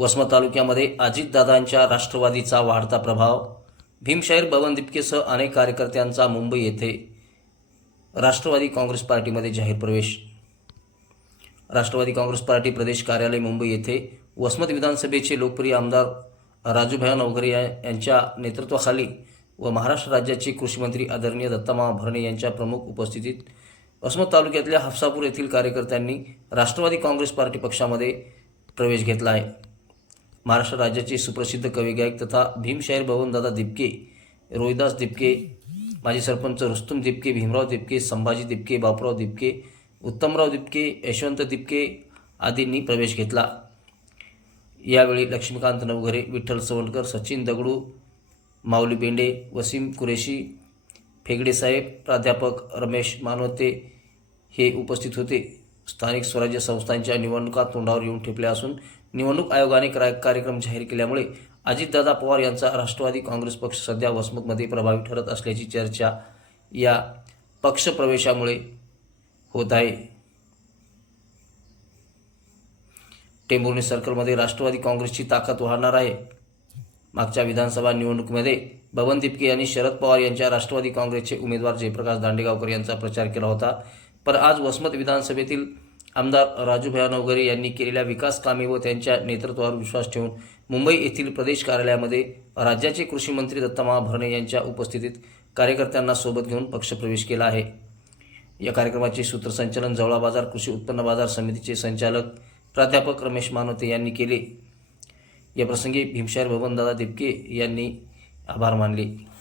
वसमत तालुक्यामध्ये अजितदादांच्या राष्ट्रवादीचा वाढता प्रभाव भीमशाहीर बबन दिपकेसह अनेक कार्यकर्त्यांचा मुंबई येथे राष्ट्रवादी काँग्रेस पार्टीमध्ये जाहीर प्रवेश. राष्ट्रवादी काँग्रेस पार्टी प्रदेश कार्यालय मुंबई येथे वसमत विधानसभेचे लोकप्रिय आमदार राजूभाई नवघरे यांच्या नेतृत्वाखाली व महाराष्ट्र राज्याचे कृषीमंत्री आदरणीय दत्तामा भरणे यांच्या प्रमुख उपस्थितीत वसमत तालुक्यातल्या हापसापूर येथील कार्यकर्त्यांनी राष्ट्रवादी काँग्रेस पार्टी पक्षामध्ये प्रवेश घेतला आहे. महाराष्ट्र राज्याचे सुप्रसिद्ध कवी गायक तथा भीमशाहीर भवनदादा दिपके रोहिदास दिपके माजी सरपंच रुस्तुम दिपके भीमराव दिपके संभाजी दिपके बापूराव दिपके उत्तमराव दिपके यशवंत दिपके आदींनी प्रवेश घेतला. यावेळी लक्ष्मीकांत नवघरे विठ्ठल सवंडकर सचिन दगडू माऊली बेंडे वसीम कुरेशी फेगडेसाहेब प्राध्यापक रमेश मानवते हे उपस्थित होते. स्थानिक स्वराज्य संस्थांच्या निवडणुका तोंडावर येऊन ठेपल्या असून निवडणूक आयोगाने कार्यक्रम जाहीर केल्यामुळे अजितदादा पवार यांचा राष्ट्रवादी काँग्रेस पक्ष सध्या वसमतमध्ये प्रभावी ठरत असल्याची चर्चा या पक्षप्रवेशामुळे होत आहे. टेंभुर्णी सर्कलमध्ये राष्ट्रवादी काँग्रेसची ताकद वाढणार आहे. मागच्या विधानसभा निवडणुकीमध्ये बबन दिपके यांनी शरद पवार यांच्या राष्ट्रवादी काँग्रेसचे उमेदवार जयप्रकाश दांडेगावकर यांचा प्रचार केला होता. पर आज वसमत विधानसभेतील आमदार राजूभाई नवघरे यांनी केलेल्या विकास कामे व त्यांच्या नेतृत्वावर विश्वास ठेवून मुंबई येथील प्रदेश कार्यालयामध्ये राज्याचे कृषी मंत्री दत्तमा भरणे यांच्या उपस्थितीत कार्यकर्त्यांना सोबत घेऊन पक्षप्रवेश केला आहे. या कार्यक्रमाचे सूत्रसंचालन जवळा बाजार कृषी उत्पन्न बाजार समितीचे संचालक प्राध्यापक रमेश मानवते यांनी केले. याप्रसंगी भीमशार भवनदादा दिपके यांनी आभार मानले.